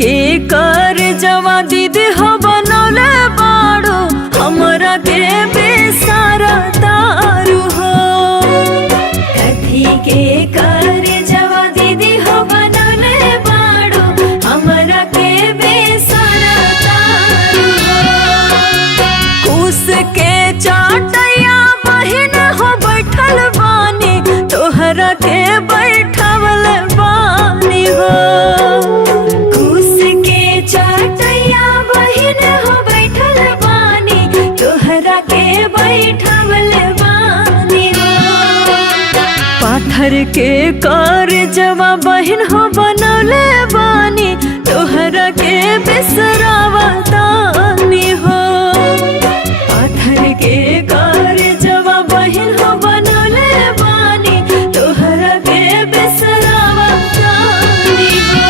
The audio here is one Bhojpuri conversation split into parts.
के कर जवा दीदी हो बनौले बाड़ो हमरा के बेसारा तारू हो। कथी के कर जवा दीदी हो बनौले बाड़ो हमरा के बेसारा तारू हो। कुस के चाटैया बहिन हो बैठल बानी तोहरा के बैठवल बानी हो। कुस के चाटैया बहिन हो बैठल बानी तोहरा के बैठवल बानी हो। पाथर के कर जवा बहिन हो बनौले बानी तोहरा के बिसरावतानी हो। पाथर के कर जवा बहिन हो बनौले बानी तोहरा के बिसरावतानी हो।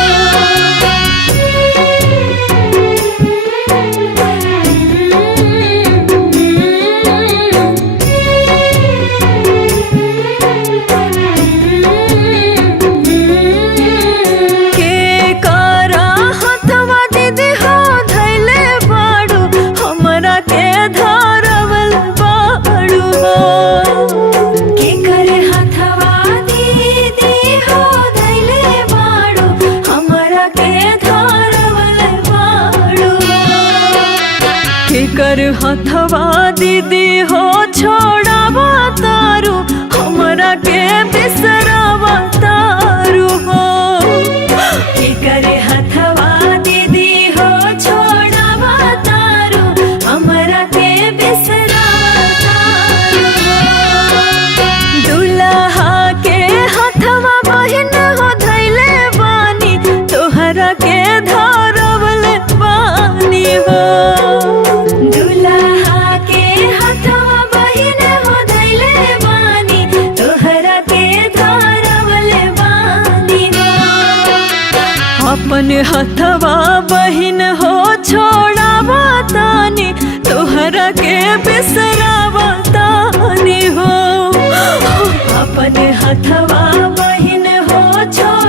के करा हथवा दीदी हो धैले बाड़ू हमरा के धरवल बाड़ू हो। के करे हथवा दीदी हो धैले बाड़ू हमरा के धरवल बाड़ू हो। के कर हथवा दीदी हो छोड़ावा तारू हमरा के बिसरावा तारू हो। के करे हथवा दीदी हो छोड़ावा तारू हमरा के बिसरावा तारू हो। दुल्हा के हथवा बहिन हो धैले बानी तोहरा के धरवल बानी हो। दुल्हा के हथवा बहिन हो धैले बानी तोहरा के धरवल बानी हो। अपन हथवा बहिन हो छोड़ावा तानी तोहरा के बिसरावा तानी हो। अपन हथवा बहिन हो छोड़